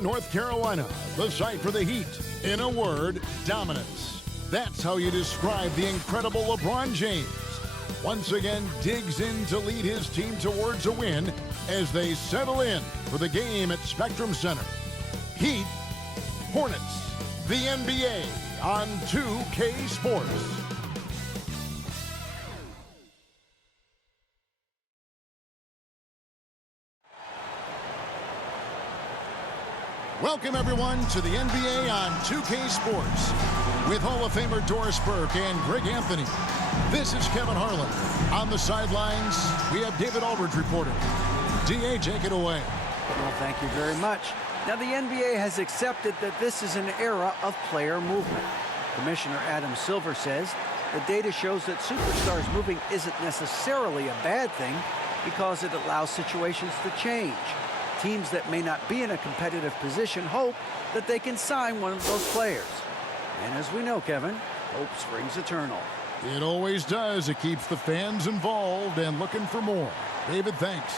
Charlotte, North Carolina, the site for the Heat. In a word, dominance. That's how you describe the incredible LeBron James. Once again digs in to lead his team towards a win as they settle in for the game at Spectrum Center. Heat, Hornets, the NBA on 2K Sports. Welcome, everyone, to the NBA on 2K Sports. With Hall of Famer Doris Burke and Greg Anthony, this is Kevin Harlan. On the sidelines, we have David Aldridge reporting. D.A., take it away. Well, thank you very much. Now, the NBA has accepted that this is an era of player movement. Commissioner Adam Silver says the data shows that superstars moving isn't necessarily a bad thing because it allows situations to change. Teams that may not be in a competitive position hope that they can sign one of those players. And as we know, Kevin, hope springs eternal. It always does. It keeps the fans involved and looking for more. David, thanks.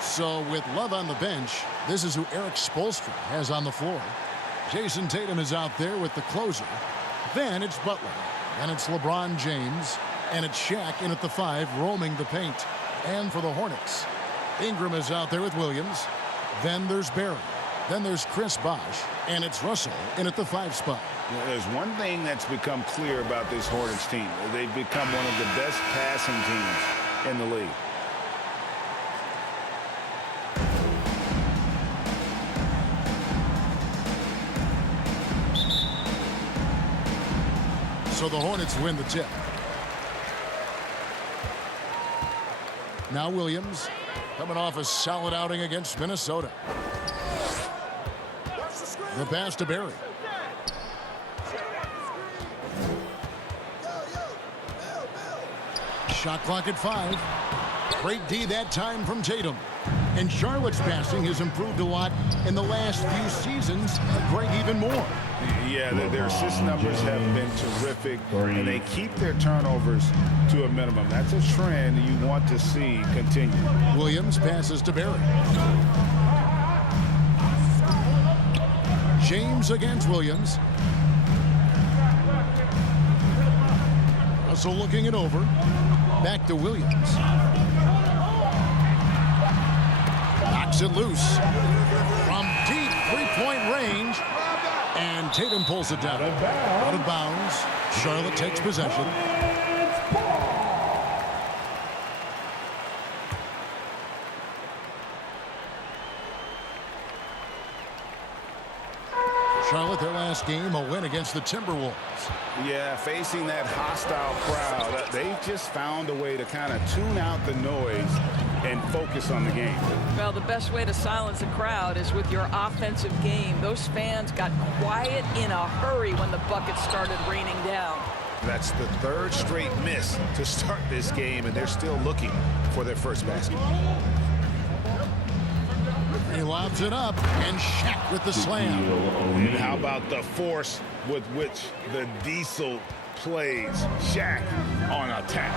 So with Love on the bench, this is who Eric Spoelstra has on the floor. Jason Tatum is out there with the closer. Then it's Butler. Then it's LeBron James. And it's Shaq in at the 5, roaming the paint. And for the Hornets, Ingram is out there with Williams. Then there's Barry. Then there's Chris Bosh. And it's Russell in at the 5 spot. Well, there's one thing that's become clear about this Hornets team. They've become one of the best passing teams in the league. So the Hornets win the tip. Now Williams coming off a solid outing against Minnesota. The pass to Barry. Shot clock at 5. Great D that time from Tatum. And Charlotte's passing has improved a lot in the last few seasons. Greg, even more. Yeah, their assist numbers have been terrific, and they keep their turnovers to a minimum. That's a trend you want to see continue. Williams passes to Barry. James against Williams. Russell looking it over. Back to Williams. Knocks it loose. From deep three-point range. And Tatum pulls it down. Out of bounds. Charlotte takes possession. Charlotte, their last game, a win against the Timberwolves. Yeah, facing that hostile crowd, they've just found a way to kind of tune out the noise and focus on the game. Well, the best way to silence a crowd is with your offensive game. Those fans got quiet in a hurry when the buckets started raining down. That's the 3rd straight miss to start this game, and they're still looking for their first basket. He lobs it up, and Shaq with the slam. And how about the force with which the Diesel plays? Shaq on attack.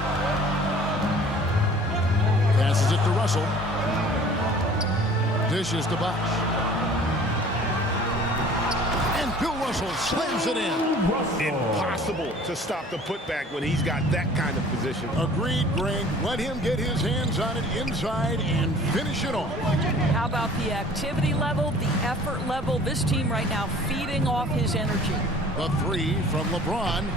Passes it to Russell. Dishes to Bosh. And Bill Russell slams it in. Impossible to stop the putback when he's got that kind of position. Agreed, Greg. Let him get his hands on it inside and finish it off. How about the activity level, the effort level? This team right now feeding off his energy. The 3 from LeBron.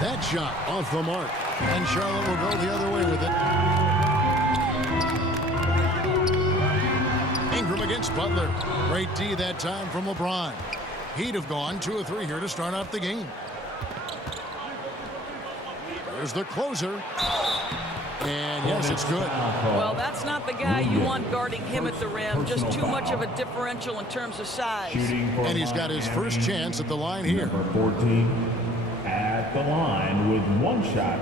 That shot off the mark. And Charlotte will go the other way with it. Ingram against Butler. Great D that time from LeBron. He'd have gone 2 of 3 here to start off the game. There's the closer. And yes, it's good. Well, that's not the guy you want guarding him at the rim. Just too much of a differential in terms of size. And he's got his first chance at the line here. Number 14 at the line with 1 shot.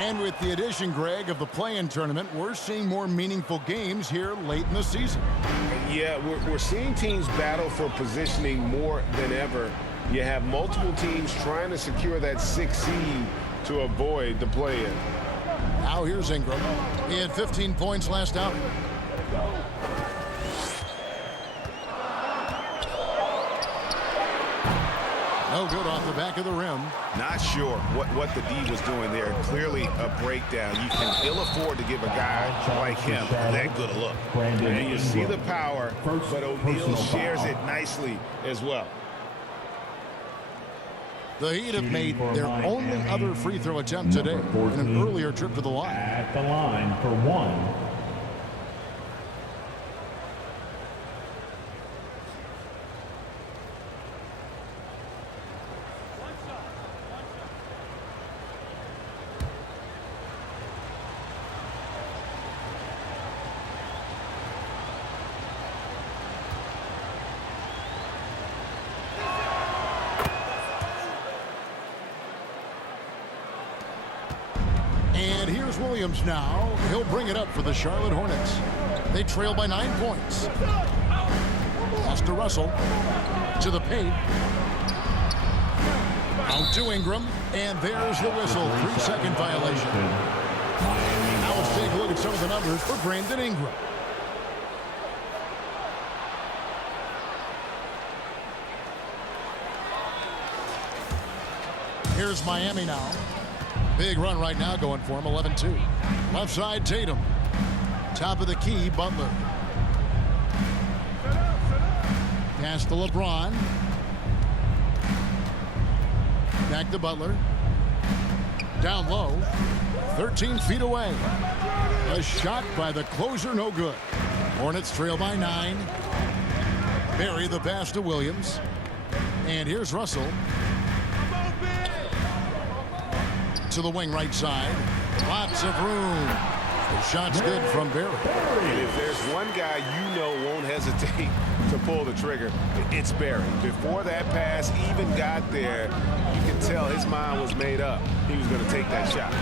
And with the addition, Greg, of the play-in tournament, we're seeing more meaningful games here late in the season. Yeah, we're seeing teams battle for positioning more than ever. You have multiple teams trying to secure that 6th seed to avoid the play-in. Now here's Ingram. He had 15 points last outing. No good off the back of the rim. Not sure what the D was doing there. Clearly a breakdown. You can ill afford to give a guy like him that good a look. And you see the power, but O'Neal shares it nicely as well. The Heat have made their only other free throw attempt today in an earlier trip to the line. At the line for one. And here's Williams now. He'll bring it up for the Charlotte Hornets. They trail by 9 points. Pass to Russell. To the paint. Out to Ingram. And there's the whistle. 3-second violation. Now let's take a look at some of the numbers for Brandon Ingram. Here's Miami now. Big run right now going for him, 11-2. Left side, Tatum. Top of the key, Butler. Pass to LeBron. Back to Butler. Down low. 13 feet away. A shot by the closer, no good. Hornets trail by 9. Barry the pass to Williams. And here's Russell. To the wing right side. Lots of room. The shot's good from Barry. And if there's one guy you know won't hesitate to pull the trigger, it's Barry. Before that pass even got there, you can tell his mind was made up. He was going to take that shot.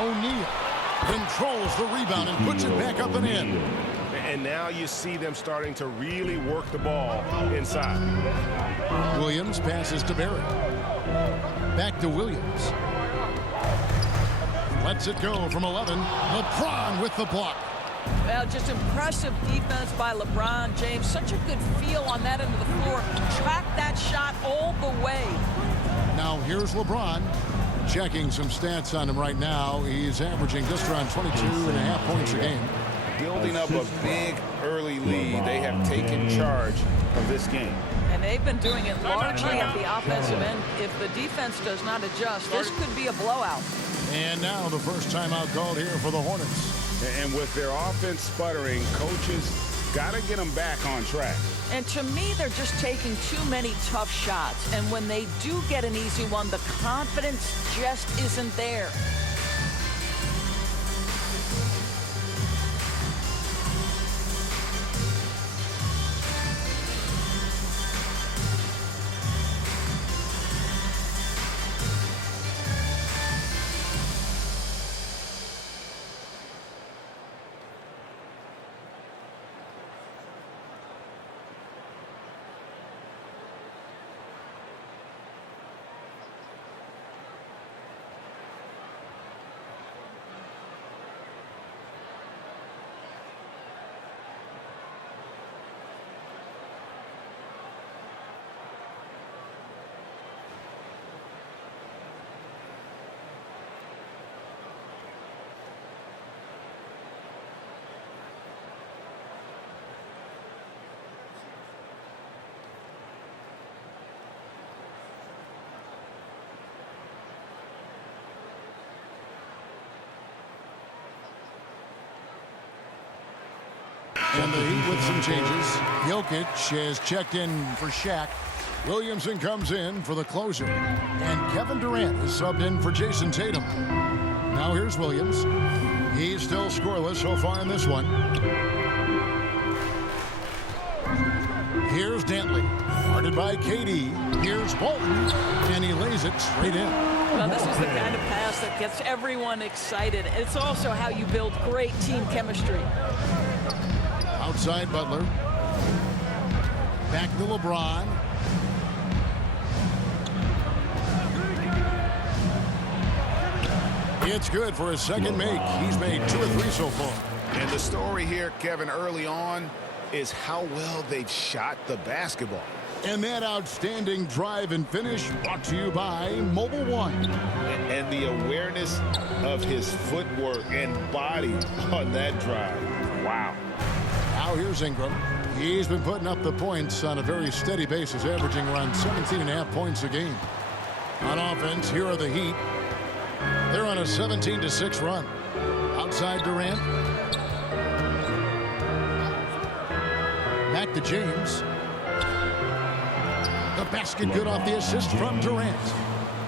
O'Neal controls the rebound and puts it back up and in. And now you see them starting to really work the ball inside. Williams passes to Barry. Back to Williams. Lets it go from 11. LeBron with the block. Well, just impressive defense by LeBron James. Such a good feel on that end of the floor. Track that shot all the way. Now here's LeBron. Checking some stats on him right now. He's averaging just around 22.5 points a game. Building up a big early lead. They have taken charge of this game. And they've been doing it largely at the offensive end. If the defense does not adjust, this could be a blowout. And now the first timeout called here for the Hornets. And with their offense sputtering, coaches got to get them back on track. And to me, they're just taking too many tough shots. And when they do get an easy one, the confidence just isn't there. And the Heat with some changes. Jokic has checked in for Shaq. Williamson comes in for the closer. And Kevin Durant is subbed in for Jason Tatum. Now here's Williams. He's still scoreless so far in this one. Here's Dantley. Guarded by KD. Here's Bolton. And he lays it straight in. Well, this is the kind of pass that gets everyone excited. It's also how you build great team chemistry. outside Butler. Back to LeBron. It's good for his second make. He's made 2 or 3 so far. And the story here, Kevin, early on is how well they've shot the basketball. And that outstanding drive and finish brought to you by Mobile One. And the awareness of his footwork and body on that drive. Wow. Now here's Ingram. He's been putting up the points on a very steady basis, averaging around 17.5 points a game. On offense, here are the Heat. They're on a 17-6 run. Outside Durant. Back to James. The basket good off the assist from Durant.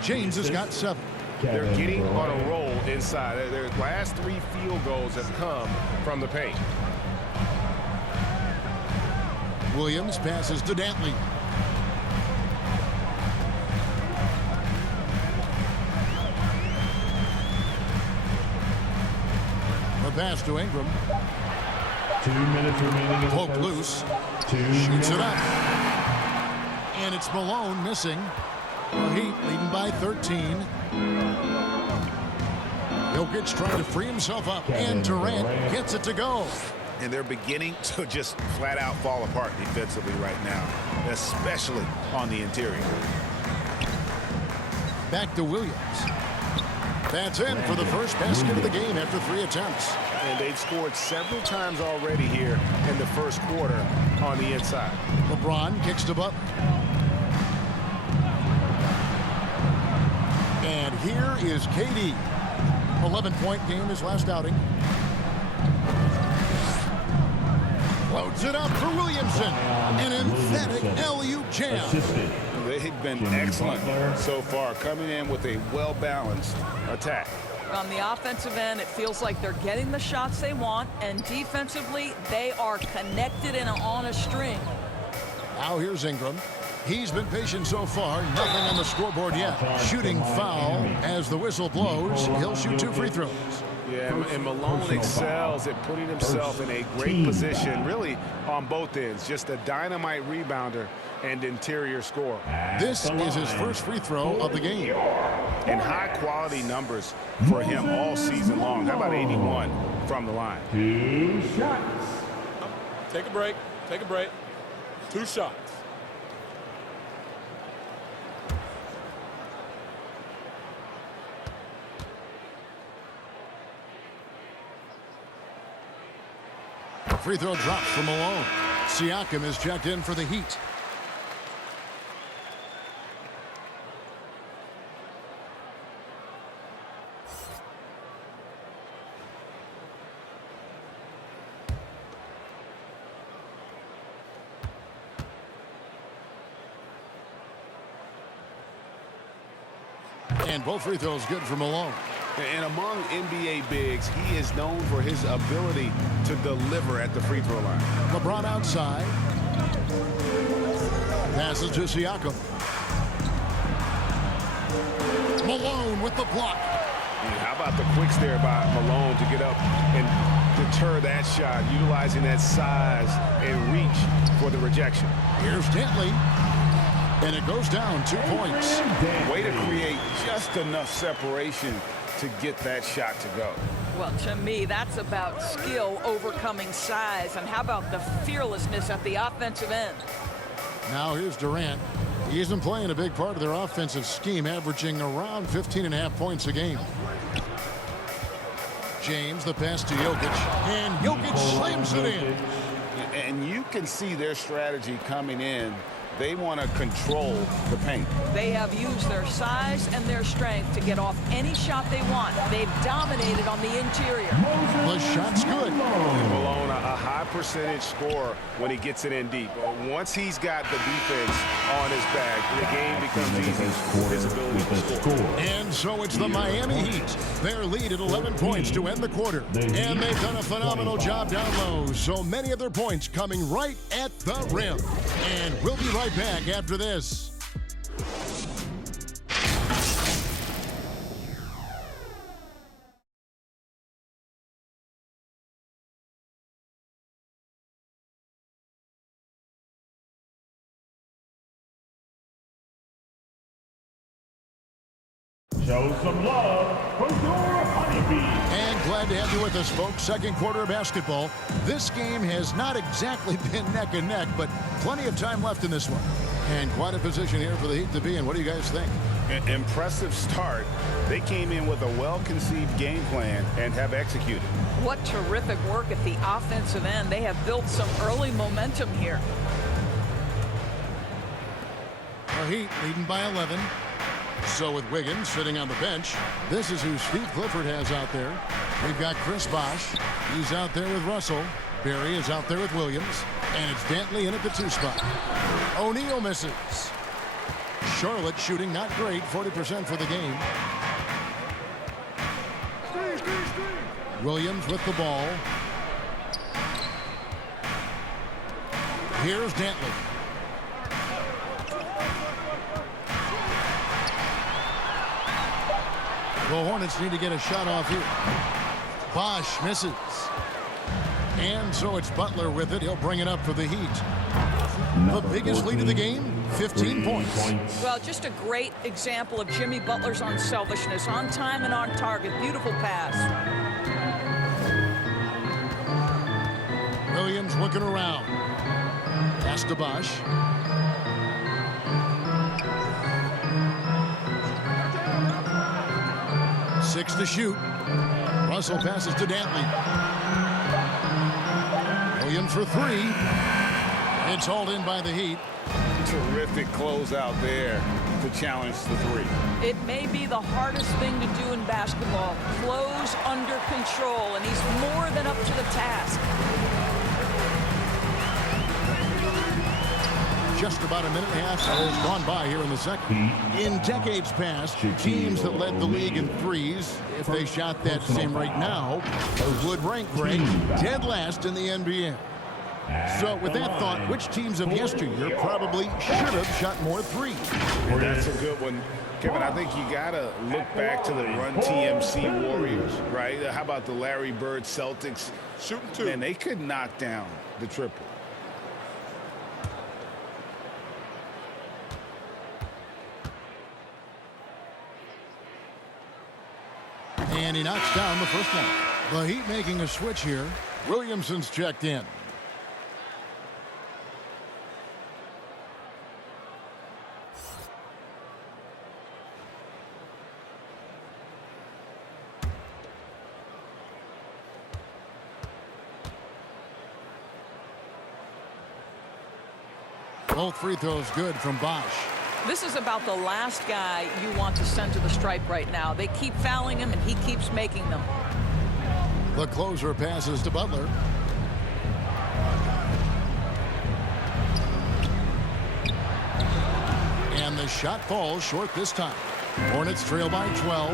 James has got 7. They're getting on a roll inside. Their last 3 field goals have come from the paint. Williams passes to Dantley. The pass to Ingram. 2 minutes remaining in the Poked first. loose. 2 Shoots minutes. it up. And it's Malone missing. The Heat leading by 13. Jokic trying to free himself up. And Durant gets it to go. And they're beginning to just flat out fall apart defensively right now, especially on the interior. Back to Williams. That's in for the first basket of the game after 3 attempts. And they've scored several times already here in the first quarter on the inside. LeBron kicks to Butler. And here is KD. 11-point game his last outing. Loads it up for Williamson. An emphatic alley-oop jam. Assisted. They've been excellent so far, coming in with a well-balanced attack. On the offensive end, it feels like they're getting the shots they want, and defensively, they are connected and on a string. Now here's Ingram. He's been patient so far. Nothing on the scoreboard yet. Shooting foul as the whistle blows. He'll shoot 2 free throws. Yeah, and Malone excels at putting himself in a great position, really on both ends. Just a dynamite rebounder and interior scorer. This is his first free throw of the game. And high-quality numbers for him all season long. How about 81 from the line? 2 shots. Take a break. Take a break. 2 shots. Free throw drops from Malone. Siakam is checked in for the Heat. And both free throws good for Malone. And among NBA bigs, he is known for his ability to deliver at the free throw line. LeBron outside. Passes to Siakam. Malone with the block. And how about the quicks there by Malone to get up and deter that shot, utilizing that size and reach for the rejection. Here's Dantley. And it goes down 2 points. Way to create just enough separation to get that shot to go. Well, to me, that's about skill overcoming size. And how about the fearlessness at the offensive end? Now here's Durant. He's been playing a big part of their offensive scheme, averaging around 15.5 points a game. James, the pass to Jokic. And Jokic slams it in. And you can see their strategy coming in. They want to control the paint. They have used their size and their strength to get off any shot they want. They've dominated on the interior. The shot's good. Malone, a high percentage scorer when he gets it in deep. Once he's got the defense on his back, the game becomes easy. His ability to score. And so it's the Miami Heat. Their lead at 11 points to end the quarter. And they've done a phenomenal job down low. So many of their points coming right at the rim. And we'll be right back after this. Show some love for your honeybee. And glad to have you with us, folks. Second quarter of basketball. This game has not exactly been neck and neck, but plenty of time left in this one. And quite a position here for the Heat to be in. What do you guys think? An impressive start. They came in with a well-conceived game plan and have executed. What terrific work at the offensive end. They have built some early momentum here. The Heat leading by 11. So with Wiggins sitting on the bench, this is who Steve Clifford has out there. We've got Chris Bosh. He's out there with Russell. Barry is out there with Williams. And it's Dantley in at the 2 spot. O'Neal misses. Charlotte shooting not great, 40% for the game. Williams with the ball. Here's Dantley. The Hornets need to get a shot off here. Bosh misses. And so it's Butler with it. He'll bring it up for the Heat. The biggest lead of the game, 15 points. Well, just a great example of Jimmy Butler's unselfishness. On time and on target. Beautiful pass. Williams looking around. Pass to Bosh. Six to shoot. Russell passes to Dantley. Williams for 3. It's hauled in by the Heat. Terrific closeout there to challenge the 3. It may be the hardest thing to do in basketball. Close under control, and he's more than up to the task. Just about a minute and a half has gone by here in the second. In decades past, teams that led the league in threes, if they shot that same rate now, would rank dead last in the NBA. So with that thought, which teams of yesteryear probably should have shot more threes? And that's a good one. Kevin, I think you got to look back to the Run TMC Warriors, right? How about the Larry Bird Celtics? Shooting 2. And they could knock down the triple. And he knocks down the first one. The Heat making a switch here. Williamson's checked in. Both free throws good from Bosh. This is about the last guy you want to send to the stripe right now. They keep fouling him, and he keeps making them. The closer passes to Butler. And the shot falls short this time. Hornets trail by 12.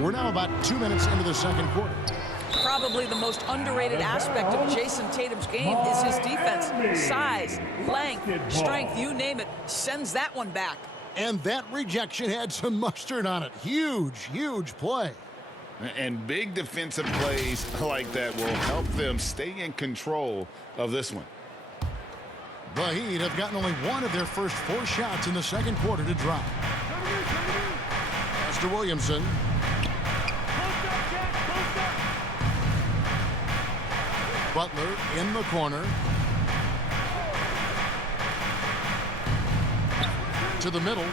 We're now about 2 minutes into the second quarter. Probably the most underrated aspect of Jason Tatum's game is his defense. Size, length, strength, you name it, sends that one back. And that rejection had some mustard on it. Huge, huge play. And big defensive plays like that will help them stay in control of this one. The Heat have gotten only one of their first 4 shots in the second quarter to drop. Pass to Williamson. Butler in the corner. To the middle.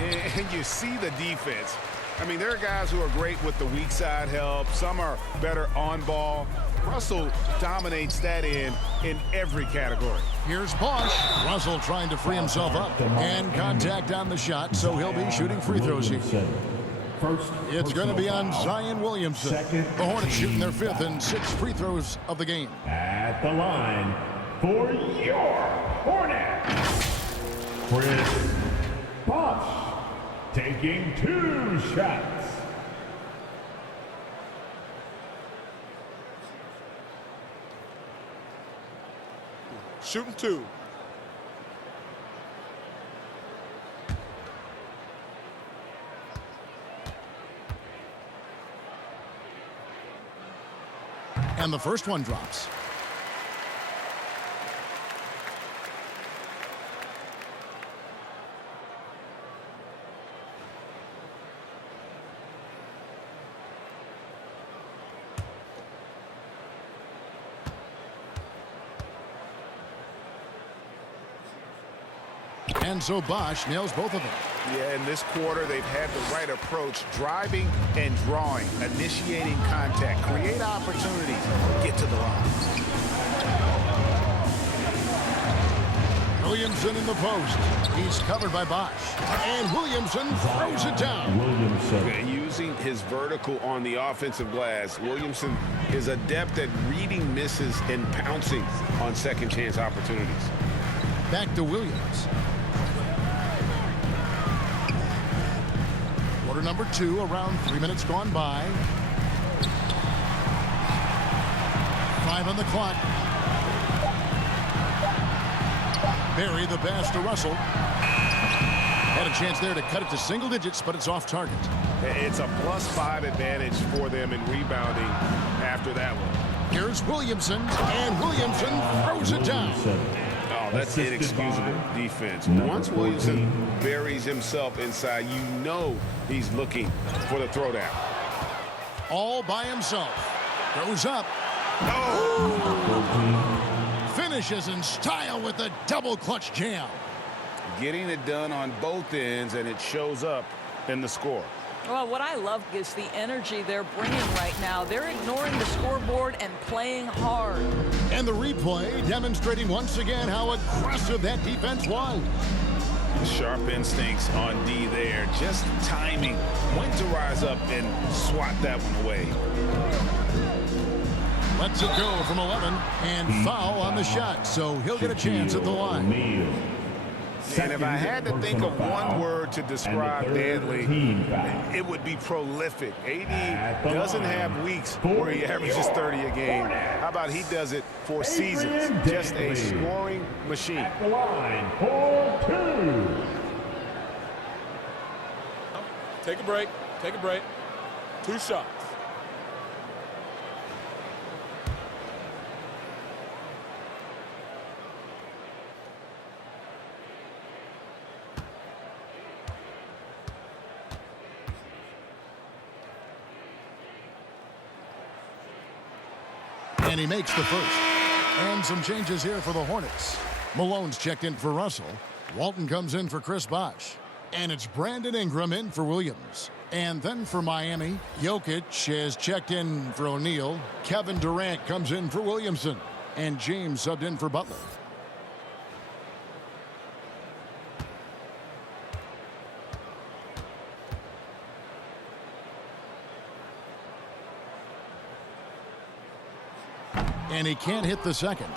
And you see the defense. I mean, there are guys who are great with the weak side help. Some are better on ball. Russell dominates that end in every category. Here's Bosh. Russell trying to free himself up. And contact on the shot, so he'll be shooting free throws here. It's going to be on Zion Williamson. The Hornets shooting their 5th and 6th free throws of the game. At the line for your Hornets, Chris Bosh, taking 2 shots. Shooting 2. And the first one drops. And so Bosch nails both of them. Yeah, in this quarter, they've had the right approach, driving and drawing, initiating contact, create opportunities, get to the line. Williamson in the post. He's covered by Bosch. And Williamson throws it down. And using his vertical on the offensive glass, Williamson is adept at reading misses and pouncing on second chance opportunities. Back to Williams. Quarter number 2, around 3 minutes gone by. 5 on the clock. Berry the pass to Russell. Had a chance there to cut it to single digits, but it's off target. It's a +5 advantage for them in rebounding after that one. Here's Williamson, and Williamson throws it down. Oh, that's inexcusable defense. Once Williamson buries himself inside, you know he's looking for the throwdown. All by himself. Goes up. Finishes in style with a double clutch jam. Getting it done on both ends, and it shows up in the score. Well, what I love is the energy they're bringing right now. They're ignoring the scoreboard and playing hard. And the replay demonstrating once again how aggressive that defense was. Sharp instincts on D there. Just timing when to rise up and swat that one away. Lets it go from 11 and foul on the shot, so he'll get a chance at the line. And if I had to think of one word to describe Dantley, it would be prolific. AD doesn't have weeks where he averages 30 a game. How about he does it for seasons? Just a scoring machine. At the line for 2. Take a break. Take a break. 2 shots. And he makes the first. And some changes here for the Hornets. Malone's checked in for Russell. Walton comes in for Chris Bosh. And it's Brandon Ingram in for Williams. And then for Miami, Jokic has checked in for O'Neal. Kevin Durant comes in for Williamson. And James subbed in for Butler. And he can't hit the second.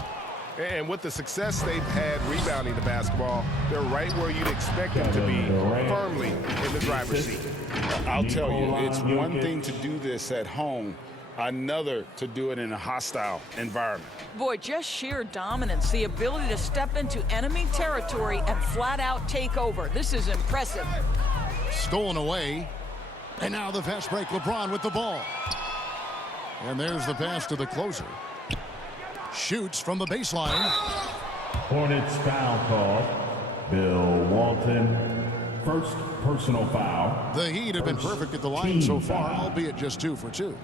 And with the success they've had rebounding the basketball, they're right where you'd expect them to be, firmly in the driver's seat. I'll tell you, it's one thing to do this at home, another to do it in a hostile environment. Boy, just sheer dominance, the ability to step into enemy territory and flat out take over. This is impressive. Stolen away. And now the fast break, LeBron with the ball. And there's the pass to the closer. Shoots from the baseline. Hornets foul call. Bill Walton. First personal foul. The Heat have been perfect at the line so far, albeit just 2 for 2.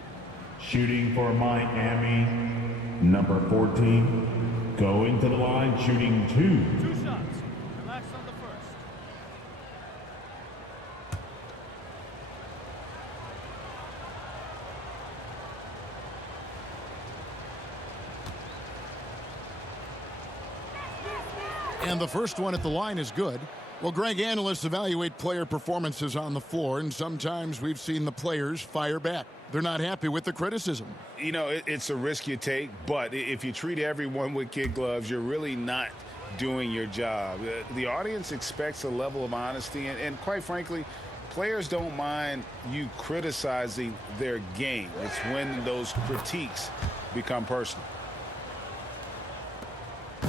Shooting for Miami, number 14. Going to the line, shooting 2. 2 shots. Relax on the first. And the first one at the line is good. Well, Greg, analysts evaluate player performances on the floor, and sometimes we've seen the players fire back. They're not happy with the criticism. You know, it's a risk you take, but if you treat everyone with kid gloves, you're really not doing your job. The audience expects a level of honesty, and quite frankly, players don't mind you criticizing their game. It's when those critiques become personal.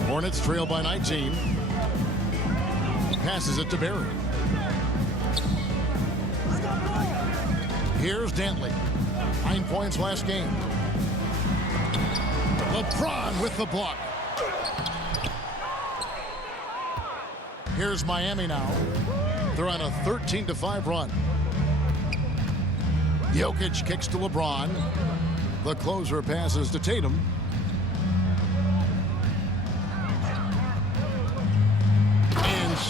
Hornets trail by 19. Passes it to Berry. Here's Dantley. 9 points last game. LeBron with the block. Here's Miami now. They're on a 13-5 run. Jokic kicks to LeBron. The closer passes to Tatum.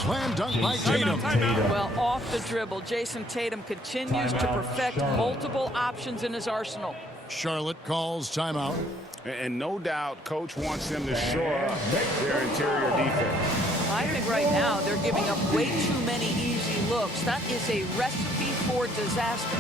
Slam dunk by Tatum. Well, off the dribble, Jason Tatum continues to perfect multiple options in his arsenal. Charlotte calls timeout. And no doubt, Coach wants them to shore up their interior defense. I think right now they're giving up way too many easy looks. That is a recipe for disaster.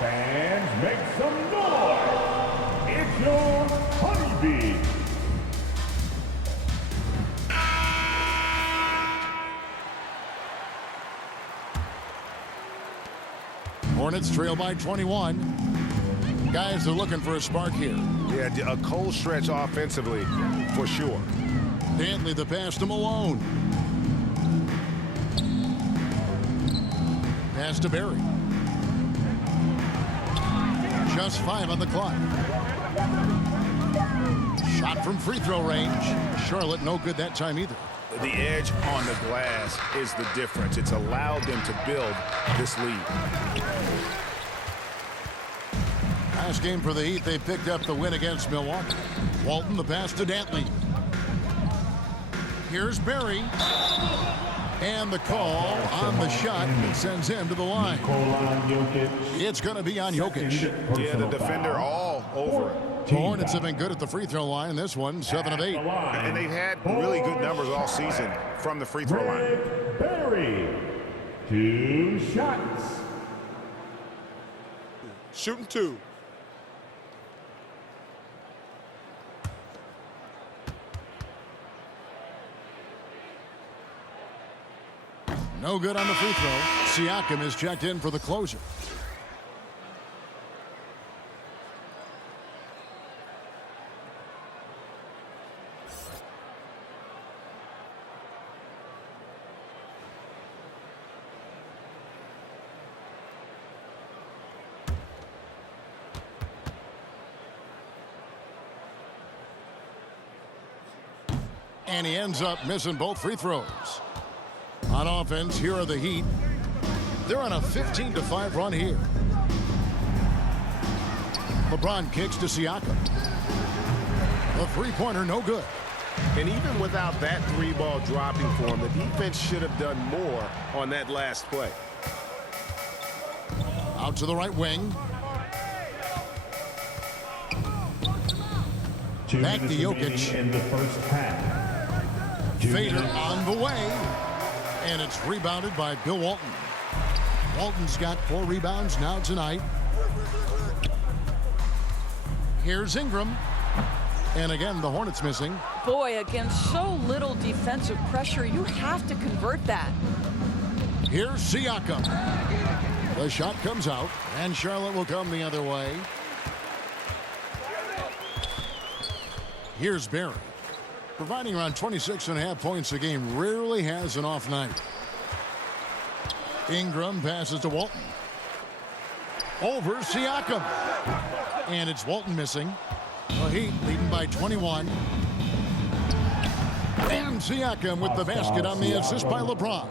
Fans, make some noise! It's your Honeybee! Hornets trail by 21. Guys are looking for a spark here. Yeah, a cold stretch offensively, for sure. Dantley the pass to Malone. Pass to Barry. Just 5 on the clock. Shot from free throw range. Charlotte no good that time either. The edge on the glass is the difference. It's allowed them to build this lead. Last game for the Heat, they picked up the win against Milwaukee. Walton the pass to Dantley. Here's Barry. And the call on the shot that sends him to the line. It's going to be on Jokic. Yeah, the defender all over it. The Hornets have been good at the free throw line. This one, 7 of 8. And they've had really good numbers all season from the free throw line. Barry, 2 shots. Shooting 2. No good on the free throw. Siakam is checked in for the closer. And he ends up missing both free throws. On offense, here are the Heat. They're on a 15-5 run here. LeBron kicks to Siakam. The three-pointer, no good. And even without that 3-ball dropping for him, the defense should have done more on that last play. Out to the right wing. Back to Jokic. In the first half. Fader on the way. And it's rebounded by Bill Walton. Walton's got 4 rebounds now tonight. Here's Ingram. And again, the Hornets missing. Boy, against so little defensive pressure, you have to convert that. Here's Siakam. The shot comes out, and Charlotte will come the other way. Here's Barry. Providing around 26.5 points a game, rarely has an off night. Ingram passes to Walton. Over Siakam. And it's Walton missing. The Heat leading by 21. And Siakam with the basket on the assist by LeBron.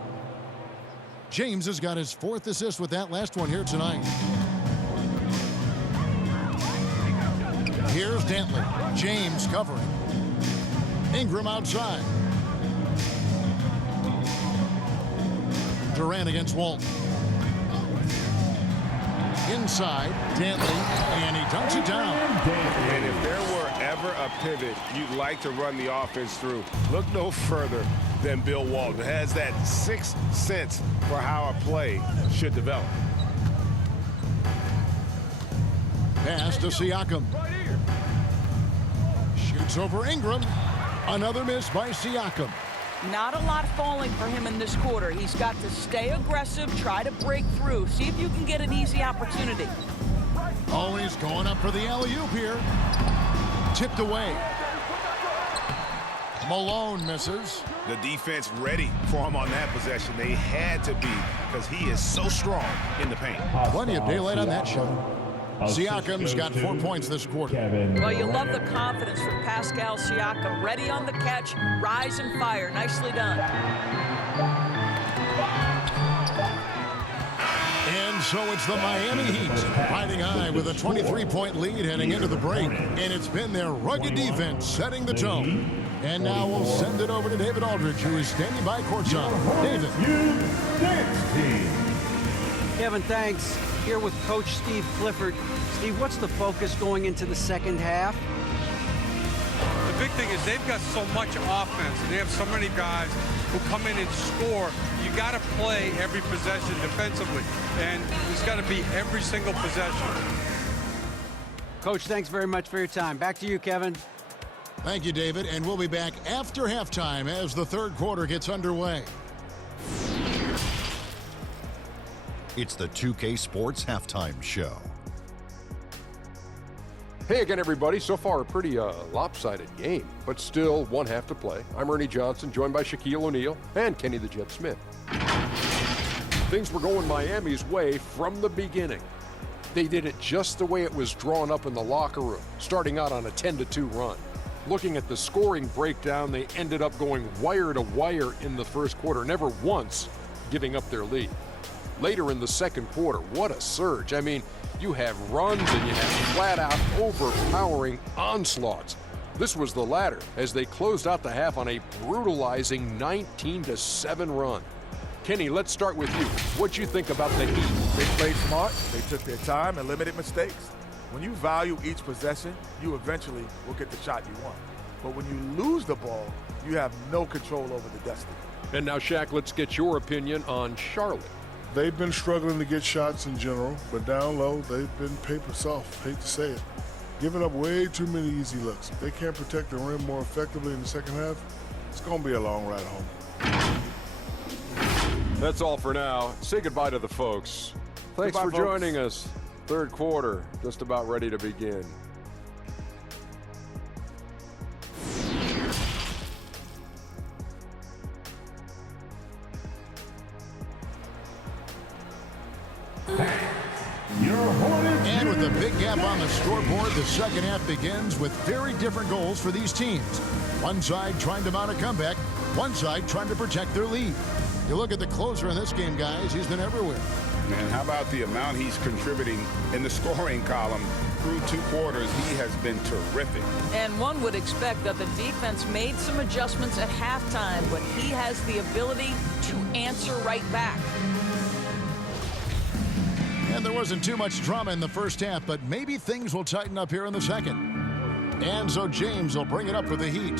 James has got his 4th assist with that last one here tonight. Here's Dantley. James covering. Ingram outside. Durant against Walton. Inside, Dantley, and he dunks it down. And if there were ever a pivot you'd like to run the offense through, look no further than Bill Walton. Has that sixth sense for how a play should develop. Pass to Siakam. Shoots over Ingram. Another miss by Siakam. Not a lot falling for him in this quarter. He's got to stay aggressive, try to break through, see if you can get an easy opportunity. Oh, he's going up for the alley-oop here. Tipped away. Malone misses. The defense ready for him on that possession. They had to be, because he is so strong in the paint. Plenty of daylight on that shot. Siakam's got 4 points this quarter. Well, you love the confidence from Pascal Siakam. Ready on the catch, rise and fire. Nicely done. And so it's the Miami Heat riding high with a 23-point lead heading into the break. And it's been their rugged defense setting the tone. And now we'll send it over to David Aldridge, who is standing by courtside. David. Kevin, thanks. Here with Coach Steve Clifford. Steve, what's the focus going into the second half? The big thing is they've got so much offense, and they have so many guys who come in and score. You got to play every possession defensively, and it's got to be every single possession. Coach, thanks very much for your time. Back to you, Kevin. Thank you, David. And we'll be back after halftime as the third quarter gets underway. It's the 2K Sports Halftime Show. Hey again, everybody. So far, a pretty lopsided game, but still one half to play. I'm Ernie Johnson, joined by Shaquille O'Neal and Kenny the Jet Smith. Things were going Miami's way from the beginning. They did it just the way it was drawn up in the locker room, starting out on a 10-2 run. Looking at the scoring breakdown, they ended up going wire to wire in the first quarter, never once giving up their lead. Later in the second quarter, what a surge. I mean, you have runs and you have flat-out overpowering onslaughts. This was the latter as they closed out the half on a brutalizing 19-7 run. Kenny, let's start with you. What'd you think about the Heat? They played smart, they took their time and limited mistakes. When you value each possession, you eventually will get the shot you want. But when you lose the ball, you have no control over the destiny. And now, Shaq, let's get your opinion on Charlotte. They've been struggling to get shots in general, but down low, they've been paper soft, hate to say it. Giving up way too many easy looks. If they can't protect the rim more effectively in the second half, it's going to be a long ride home. That's all for now. Say goodbye to the folks. Thanks Goodbye, for joining us. Third quarter, just about ready to begin. And with a big gap on the scoreboard, the second half begins with very different goals for these teams. One side trying to mount a comeback, one side trying to protect their lead. You look at the closer in this game, guys, he's been everywhere. And how about the amount he's contributing in the scoring column? Through 2 quarters, he has been terrific. And one would expect that the defense made some adjustments at halftime, but he has the ability to answer right back. And there wasn't too much drama in the first half, but maybe things will tighten up here in the second. And so James will bring it up for the Heat.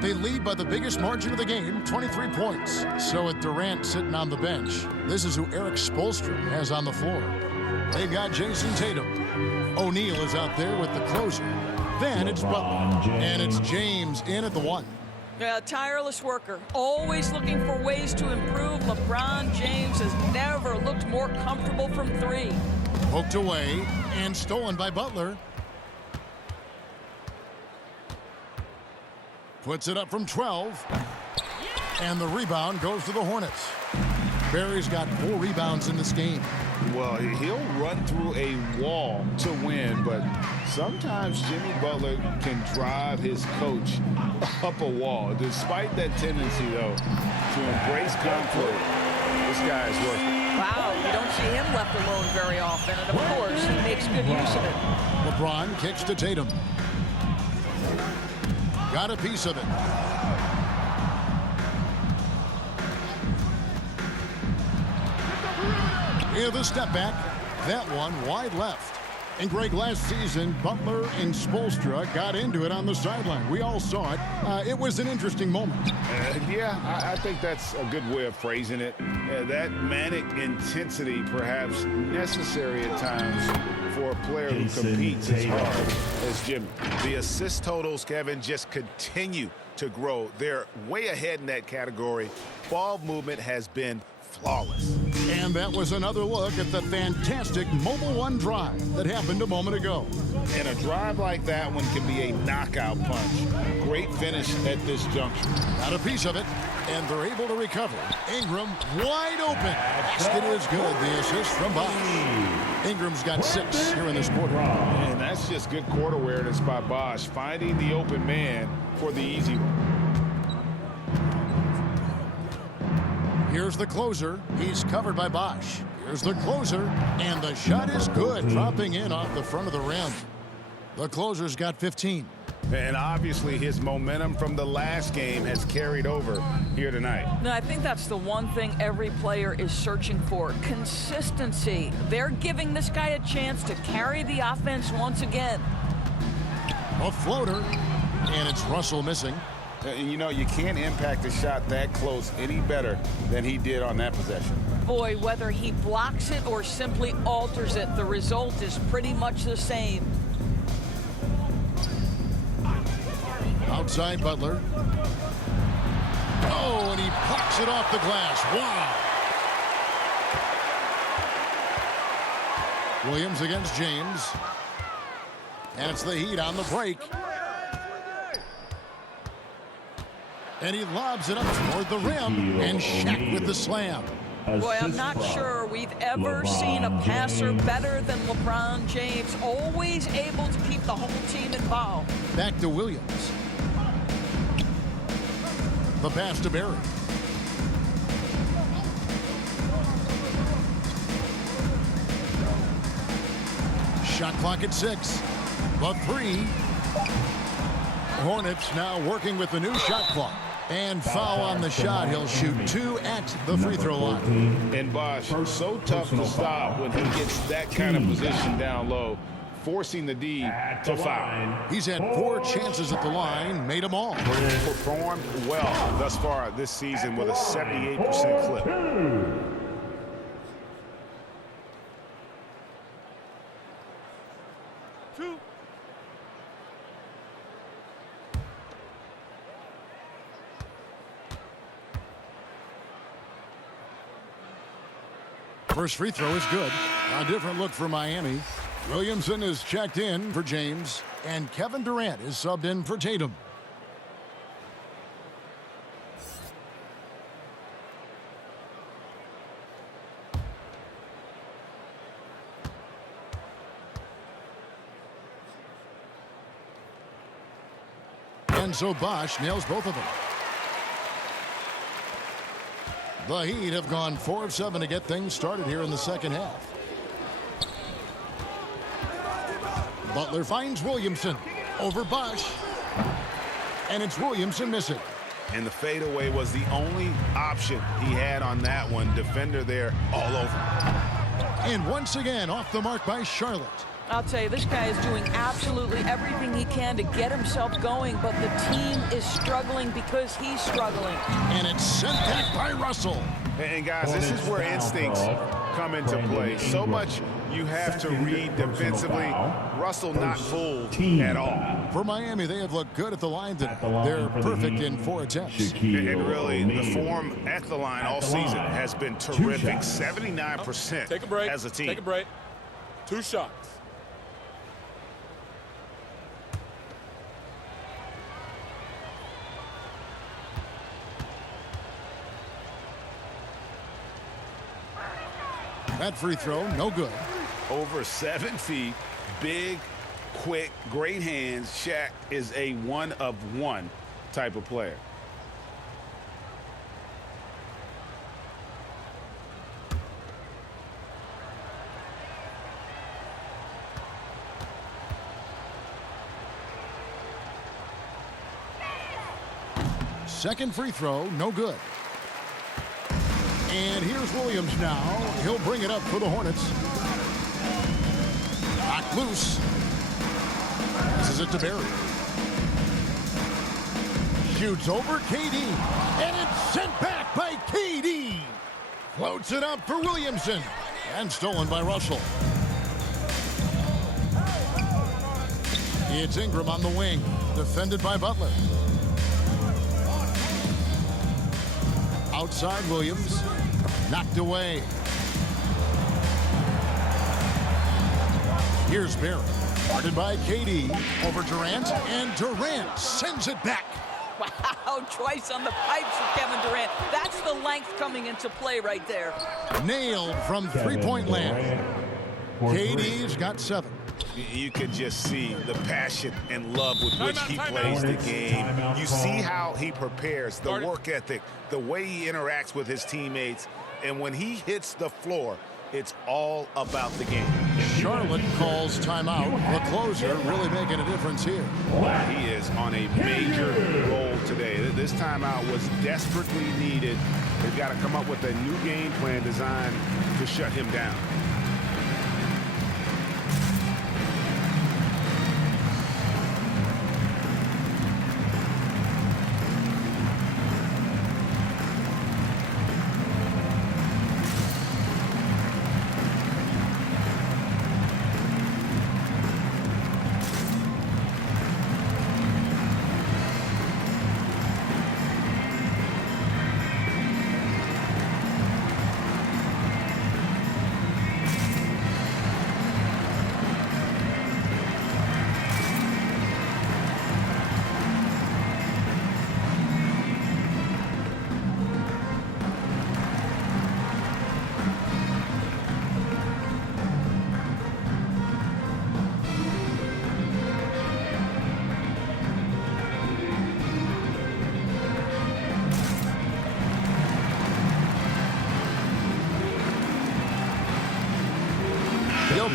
They lead by the biggest margin of the game, 23 points. So with Durant sitting on the bench, this is who Eric Spoelstra has on the floor. They've got Jason Tatum. O'Neal is out there with the closer. Then it's Butler. And it's James in at the 1. Yeah, tireless worker, always looking for ways to improve. LeBron James has never looked more comfortable from 3. Poked away and stolen by Butler. Puts it up from 12. And the rebound goes to the Hornets. Barry's got 4 rebounds in this game. Well, he'll run through a wall to win, but sometimes Jimmy Butler can drive his coach up a wall. Despite that tendency, though, to embrace conflict, this guy is working. Wow, you don't see him left alone very often, and of course, he makes good use of it. LeBron kicks to Tatum. Got a piece of it. Here's the step back. That one wide left. And Greg, last season, Butler and Spoelstra got into it on the sideline. We all saw it. It was an interesting moment. I think that's a good way of phrasing it. That manic intensity perhaps necessary at times for a player who competes as hard as Jimmy. The assist totals, Kevin, just continue to grow. They're way ahead in that category. Ball movement has been flawless. And that was another look at the fantastic Mobile One drive that happened a moment ago. And a drive like that one can be a knockout punch. Great finish at this juncture. Got a piece of it, and they're able to recover. Ingram wide open. Basket is good. The assist from Bosh. Ingram's got 6 here in this quarter. And that's just good court awareness by Bosh, finding the open man for the easy one. Here's the closer. He's covered by Bosh. Here's the closer, and the shot is good, dropping in off the front of the rim. The closer's got 15. And obviously his momentum from the last game has carried over here tonight. No, I think that's the one thing every player is searching for, consistency. They're giving this guy a chance to carry the offense once again. A floater, and it's Russell missing. And you know, you can't impact a shot that close any better than he did on that possession. Boy, whether he blocks it or simply alters it, the result is pretty much the same. Outside Butler. Oh, and he pops it off the glass. Wow. Williams against James. And it's the Heat on the break. And he lobs it up toward the rim, and Shaq with the slam. Boy, I'm not sure we've ever seen a passer better than LeBron James, always able to keep the whole team involved. Back to Williams. The pass to Barry. Shot clock at 6. The 3. Hornets now working with the new shot clock. And foul on the shot. He'll shoot 2 at the free throw line. And Bosh, so tough to stop when he gets that kind of position down low, forcing the D to foul. He's had 4 chances at the line, made them all. Performed well thus far this season with a 78% clip. First free throw is good. A different look for Miami. Williamson is checked in for James, and Kevin Durant is subbed in for Tatum. And so Bosh nails both of them. The Heat have gone 4 of 7 to get things started here in the second half. Butler finds Williamson over Bosh. And it's Williamson missing. And the fadeaway was the only option he had on that one. Defender there all over. And once again off the mark by Charlotte. I'll tell you, this guy is doing absolutely everything he can to get himself going, but the team is struggling because he's struggling. And it's sent back by Russell. And guys, this is where instincts come into play. So much you have to read defensively. Russell not fooled at all. For Miami, they have looked good at the line today. They're perfect in 4 attempts. And really, the form at the line all season has been terrific. 79% Take a break. as a team. Take a break. 2 shots. That free throw, no good. Over 7 feet, big, quick, great hands. Shaq is a one-of-one type of player. Second free throw, no good. And here's Williams now. He'll bring it up for the Hornets. Knocked Loose. Passes it to Barry. Shoots over KD. And it's sent back by KD. Floats it up for Williamson. And stolen by Russell. It's Ingram on the wing. Defended by Butler. Outside Williams. Knocked away. Here's Barry. Guarded by KD. Over Durant. And Durant sends it back. Wow, twice on the pipes for Kevin Durant. That's the length coming into play right there. Nailed from three-point land. KD's got 7. You can just see the passion and love with which he plays the game. You see how he prepares, the work ethic, the way he interacts with his teammates. And when he hits the floor, it's all about the game. Charlotte calls timeout. The closer really making a difference here. He is on a major roll today. This timeout was desperately needed. They've got to come up with a new game plan designed to shut him down.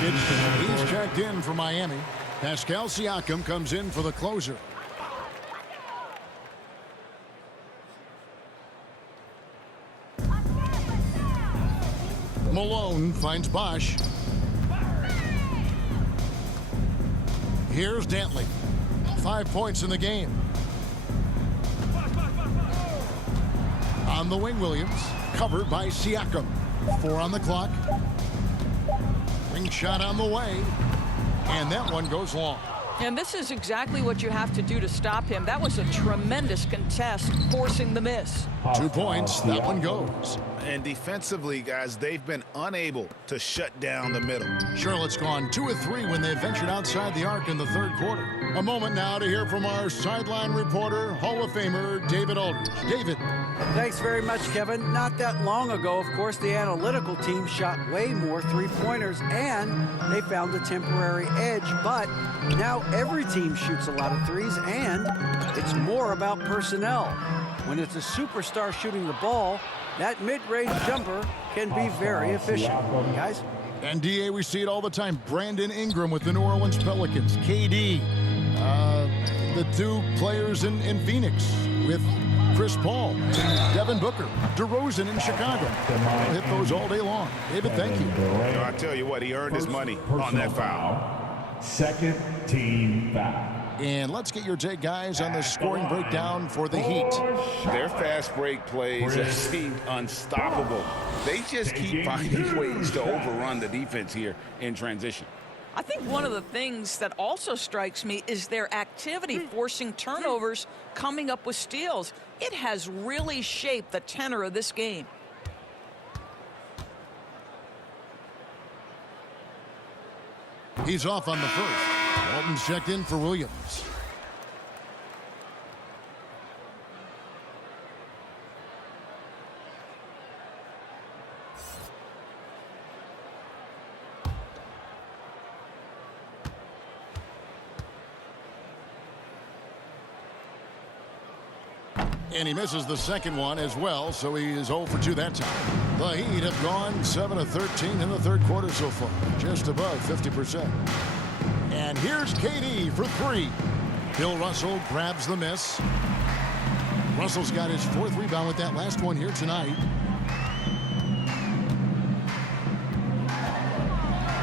He's checked in for Miami. Pascal Siakam comes in for the closer. Malone finds Bosch. Here's Dantley. 5 points in the game. On the wing, Williams. Covered by Siakam. 4 on the clock. Ring shot on the way. And that one goes long. And this is exactly what you have to do to stop him. That was a tremendous contest, forcing the miss. 2 points. That one goes. And defensively, guys, they've been unable to shut down the middle. Charlotte's gone 2 of 3 when they ventured outside the arc in the third quarter. A moment now to hear from our sideline reporter, Hall of Famer David Aldridge. David. Thanks very much, Kevin. Not that long ago, of course, the analytical team shot way more three-pointers, and they found a temporary edge. But now every team shoots a lot of threes, and it's more about personnel. When it's a superstar shooting the ball, that mid-range jumper can be very efficient. Guys? And DA, we see it all the time. Brandon Ingram with the New Orleans Pelicans. KD, the 2 players in Phoenix with Chris Paul, Devin Booker, DeRozan in Chicago. We'll hit those all day long. David, thank you. I tell you what, he earned his money on that foul. Second team foul. And let's get your take, guys, on the scoring breakdown for the Heat. Their fast break plays have seemed unstoppable. They just keep finding ways to overrun the defense here in transition. I think one of the things that also strikes me is their activity forcing turnovers, coming up with steals. It has really shaped the tenor of this game. He's off on the first. Walton's checked in for Williams. And he misses the second one as well, so he is 0 for 2 that time. The Heat have gone 7 of 13 in the third quarter so far, just above 50%. And here's KD for 3. Bill Russell grabs the miss. Russell's got his 4th rebound with that last one here tonight.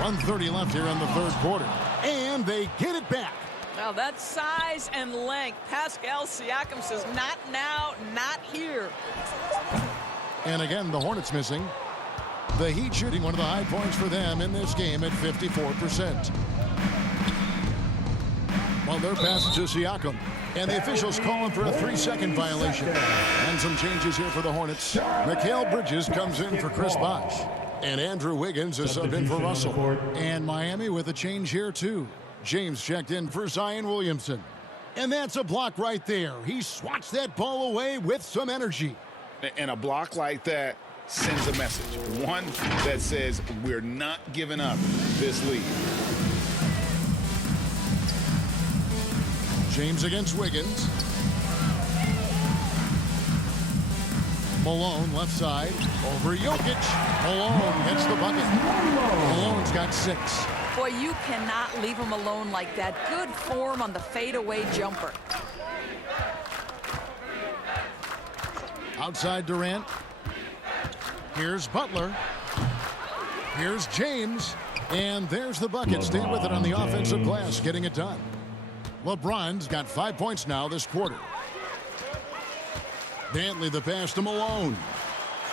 1:30 left here in the third quarter. And they get it back. Now that size and length, Pascal Siakam says, not now, not here. And again, the Hornets missing. The Heat shooting one of the high points for them in this game at 54%. Well, they're passing to Siakam. And the officials calling for a 3-second violation. And some changes here for the Hornets. Mikal Bridges comes in for Chris Bosh. And Andrew Wiggins is sub in for Russell. And Miami with a change here, too. James checked in for Zion Williamson. And that's a block right there. He swats that ball away with some energy. And a block like that sends a message. One that says we're not giving up this lead. James against Wiggins. Malone left side over Jokic. Malone gets the bucket. Malone's got 6. Boy, you cannot leave him alone like that. Good form on the fadeaway jumper. Outside Durant. Here's Butler. Here's James. And there's the bucket. Stay with it on the offensive glass, getting it done. LeBron's got 5 points now this quarter. Dantley the pass to Malone.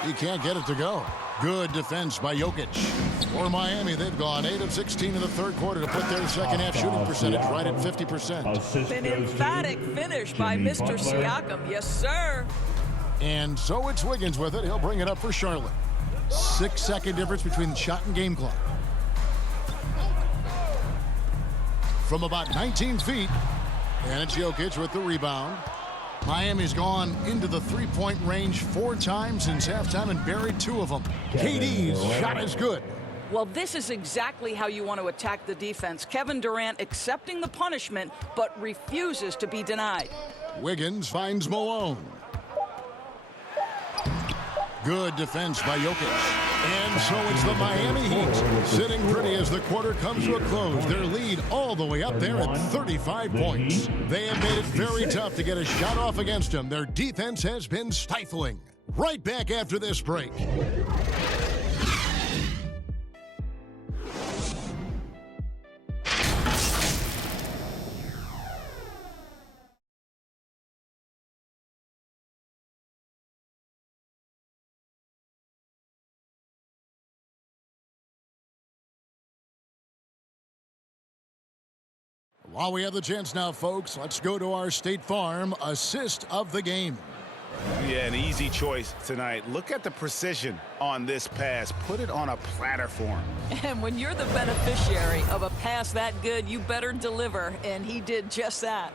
He can't get it to go. Good defense by Jokic. For Miami, they've gone 8 of 16 in the third quarter to put their second half shooting percentage right at 50%. An emphatic finish by Mr. Siakam. Yes, sir. And so it's Wiggins with it. He'll bring it up for Charlotte. 6-second difference between the shot and game clock. From about 19 feet. And it's Jokic with the rebound. Miami's gone into the three-point range 4 times since halftime and buried 2 of them. KD's shot is good. Well, this is exactly how you want to attack the defense. Kevin Durant accepting the punishment, but refuses to be denied. Wiggins finds Malone. Good defense by Jokic. And so it's the Miami Heat sitting pretty as the quarter comes to a close. Their lead all the way up there at 35 points. They have made it very tough to get a shot off against them. Their defense has been stifling. Right back after this break. While we have the chance now, folks, let's go to our State Farm assist of the game. Yeah, an easy choice tonight. Look at the precision on this pass. Put it on a platter for him. And when you're the beneficiary of a pass that good, you better deliver, and he did just that.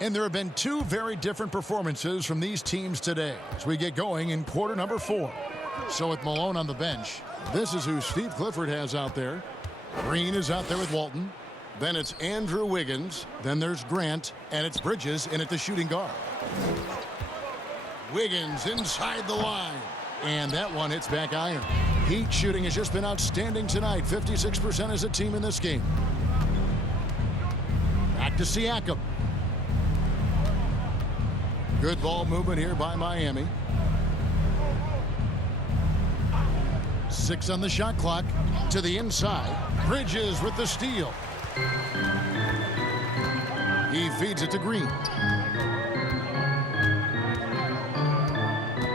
And there have been 2 very different performances from these teams today as we get going in quarter number 4. So with Malone on the bench, this is who Steve Clifford has out there. Green is out there with Walton. Then it's Andrew Wiggins. Then there's Grant. And it's Bridges in at the shooting guard. Wiggins inside the line. And that one hits back iron. Heat shooting has just been outstanding tonight. 56% as a team in this game. Back to Siakam. Good ball movement here by Miami. 6 on the shot clock. To the inside. Bridges with the steal. He feeds it to Green.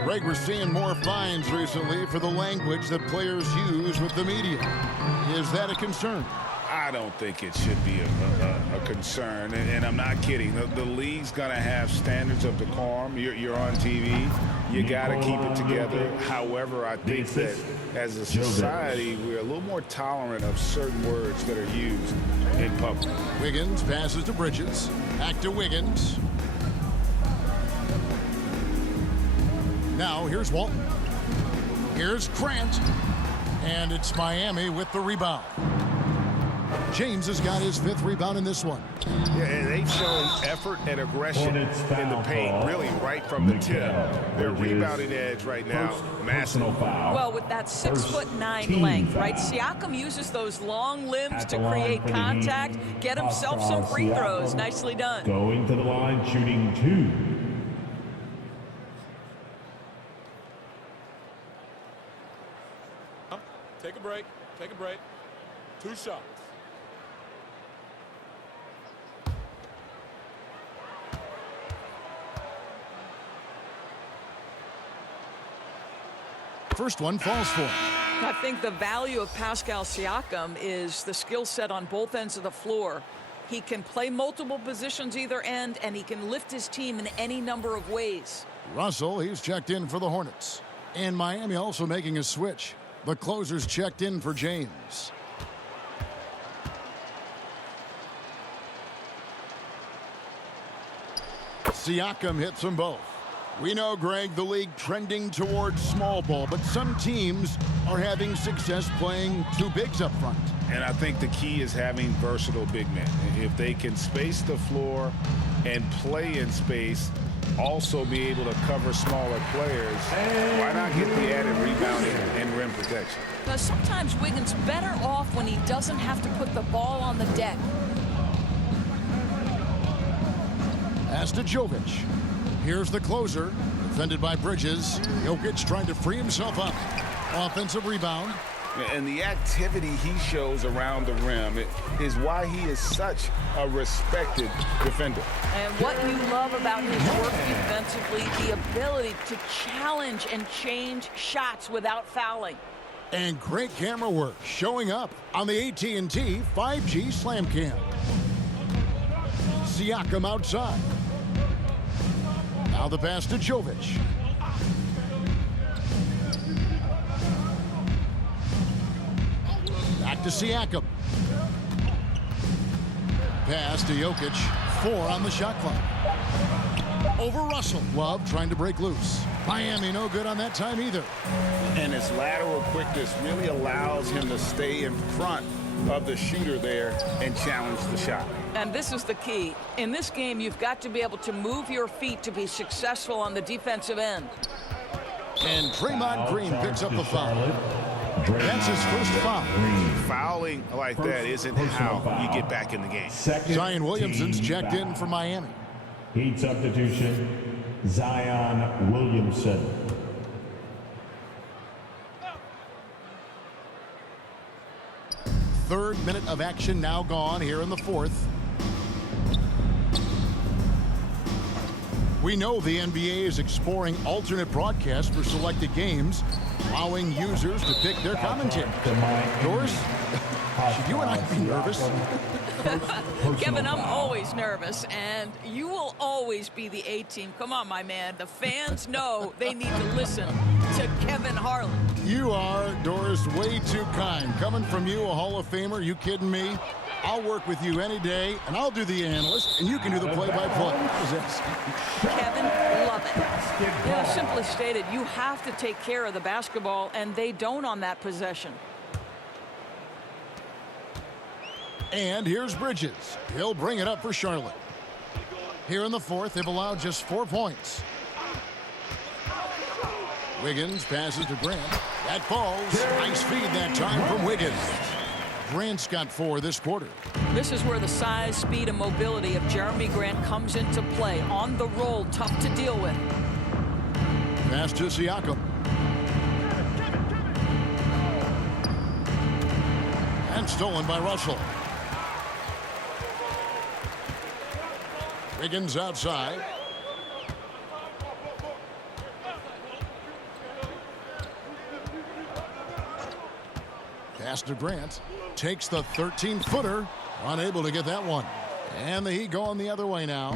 Greg, we're seeing more fines recently for the language that players use with the media. Is that a concern? I don't think it should be a concern, and I'm not kidding. The league's going to have standards of decorum. You're on TV. You got to keep it together. However, I think that as a society, we're a little more tolerant of certain words that are used in public. Wiggins passes to Bridges. Back to Wiggins. Now here's Walton. Here's Grant. And it's Miami with the rebound. James has got his 5th rebound in this one. Yeah, and they've shown effort and aggression in the paint, really right from the tip. Their rebounding edge right now, massive. Well, with that 6'9" length, right? Siakam uses those long limbs to create contact, get himself some free throws. Nicely done. Going to the line, shooting 2. break. Take a break. 2 shots. First one falls for him. I think the value of Pascal Siakam is the skill set on both ends of the floor. He can play multiple positions either end, and he can lift his team in any number of ways. Russell, he's checked in for the Hornets. And Miami also making a switch. The closer's checked in for James. Siakam hits them both. We know, Greg, the league trending towards small ball, but some teams are having success playing two bigs up front. And I think the key is having versatile big men. If they can space the floor and play in space, also be able to cover smaller players, why not get the added rebounding and rim protection? Because sometimes Wiggins better off when he doesn't have to put the ball on the deck. As to Jovic. Here's the closer, defended by Bridges. Jokic trying to free himself up. Offensive rebound. And the activity he shows around the rim is why he is such a respected defender. And what you love about his work defensively, the ability to challenge and change shots without fouling. And great camera work showing up on the AT&T 5G Slam Cam. Siakam outside. Now the pass to Jovic. Back to Siakam. Pass to Jokic. 4 on the shot clock. Over Russell. Love trying to break loose. Miami no good on that time either. And his lateral quickness really allows him to stay in front of the shooter there and challenge the shot. And this is the key. In this game, you've got to be able to move your feet to be successful on the defensive end. And Draymond Green picks up the foul. That's his first foul. Fouling like that isn't how you get back in the game. Zion Williamson's checked in for Miami. Heat substitution, Zion Williamson. Third minute of action now gone here in the fourth. We know the NBA is exploring alternate broadcasts for selected games, allowing users to pick their commentators. Doris, should you and I be nervous? Kevin, I'm always nervous, and you will always be the A-team. Come on, my man. The fans know they need to listen to Kevin Harlan. You are, Doris, way too kind. Coming from you, a Hall of Famer, you kidding me? I'll work with you any day, and I'll do the analyst, and you can do the play-by-play. Kevin, love it. You know, simply stated, you have to take care of the basketball, and they don't on that possession. And here's Bridges. He'll bring it up for Charlotte. Here in the fourth, they've allowed just 4 points. Wiggins passes to Grant. That falls. Nice feed that time from Wiggins. Grant's got 4 this quarter. This is where the size, speed, and mobility of Jeremy Grant comes into play. On the roll, tough to deal with. Pass to Siakam. And stolen by Russell. Wiggins outside. Pass to Grant. Takes the 13-footer. Unable to get that one. And the Heat going the other way now.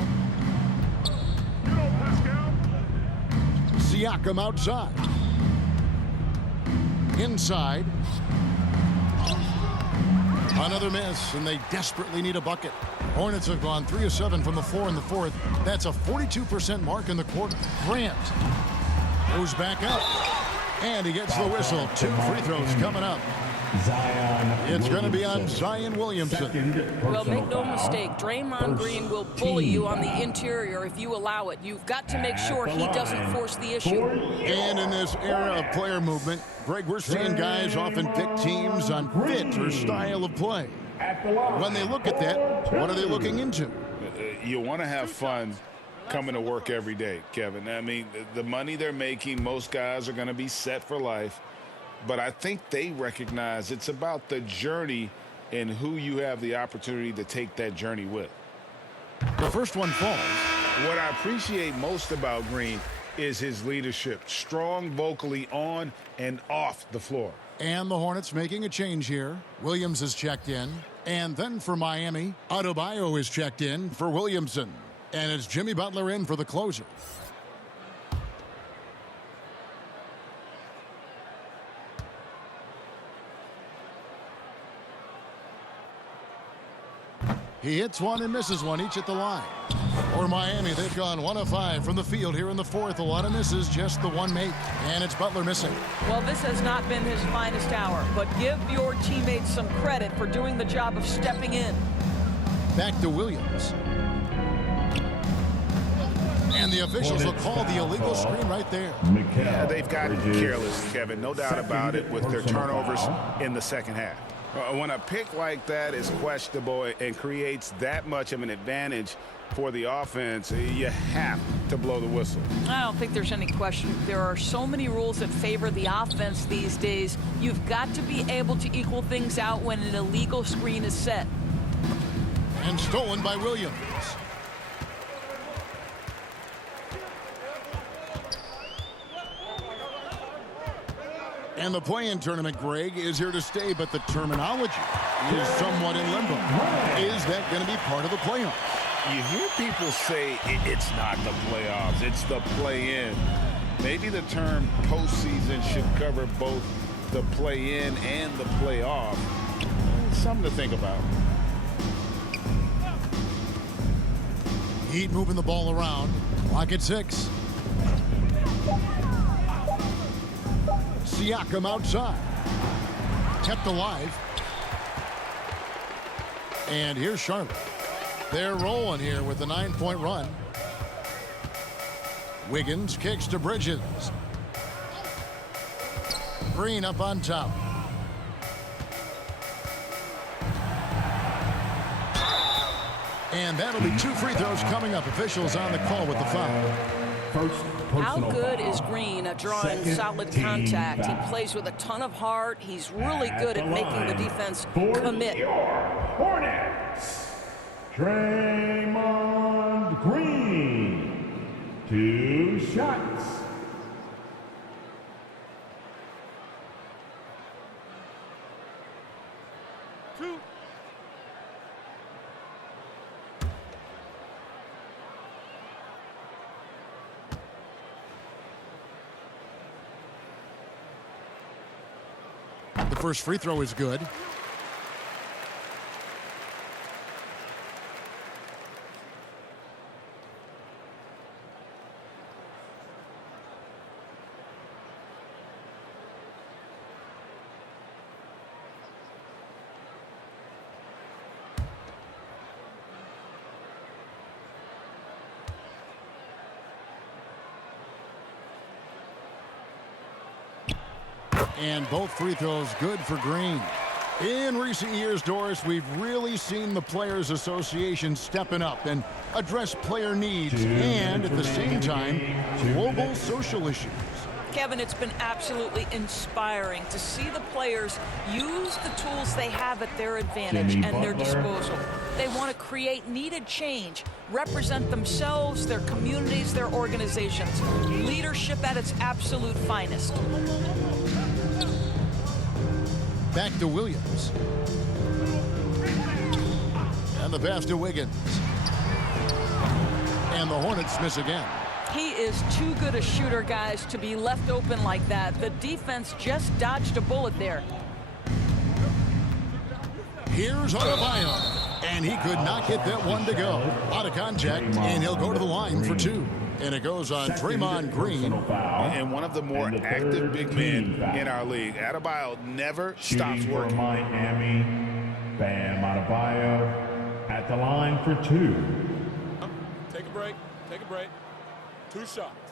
Siakam outside. Inside. Another miss, and they desperately need a bucket. Hornets have gone 3 of 7 from the floor in the fourth. That's a 42% mark in the quarter. Grant goes back up, and he gets the whistle. 2 free throws coming up. It's going to be on Zion Williamson. Well, make no mistake, Draymond Green will bully you on the interior if you allow it. You've got to make sure he doesn't force the issue. And in this era of player movement, Greg, we're seeing guys often pick teams on fit or style of play. When they look at that, what are they looking into? You want to have fun coming to work every day, Kevin. I mean, the money they're making, most guys are going to be set for life. but I think they recognize it's about the journey and who you have the opportunity to take that journey with. The first one falls. What I appreciate most about Green is his leadership, strong vocally on and off the floor. And the Hornets making a change here. Williams is checked in. And then for Miami, Adebayo is checked in for Williamson. And it's Jimmy Butler in for the closer. He hits one and misses one, each at the line. For Miami, they've gone 1 of 5 from the field here in the fourth. A lot of misses, just the one make. And it's Butler missing. Well, this has not been his finest hour, but give your teammates some credit for doing the job of stepping in. Back to Williams. And the officials will call the illegal screen right there. Yeah, they've gotten careless, Kevin. No doubt about it with their turnovers in the second half. When a pick like that is questionable and creates that much of an advantage for the offense, you have to blow the whistle. I don't think there's any question. There are so many rules that favor the offense these days. You've got to be able to equal things out when an illegal screen is set. And stolen by Williams. And the play-in tournament, Greg, is here to stay, but the terminology is somewhat in limbo. Is that going to be part of the playoffs? You hear people say it's not the playoffs, it's the play-in. Maybe the term postseason should cover both the play-in and the playoff. Something to think about. Heat moving the ball around. Clock at 6. Siakam outside. Kept alive. And here's Charlotte. They're rolling here with a 9-point run. Wiggins kicks to Bridges. Green up on top. And that'll be 2 free throws coming up. Officials on the call with the foul. How good is Green at drawing solid contact? He plays with a ton of heart. He's really good at making the defense commit. Hornets, Draymond Green, 2 shots. The first free throw is good. And both free throws good for Green. In recent years, Doris, we've really seen the Players Association stepping up and address player needs and, at the same time, global social issues. Kevin, it's been absolutely inspiring to see the players use the tools they have at their advantage and their disposal. They want to create needed change, represent themselves, their communities, their organizations. Leadership at its absolute finest. Back to Williams. And the pass to Wiggins. And the Hornets miss again. He is too good a shooter, guys, to be left open like that. The defense just dodged a bullet there. Here's Adebayo. And he could not get that one to go. Out of contact, and he'll go to the line for 2. And it goes on Draymond Green. And one of the more active big men in our league. Adebayo never stops working. Miami, Bam Adebayo at the line for 2. Take a break. Take a break. 2 shots.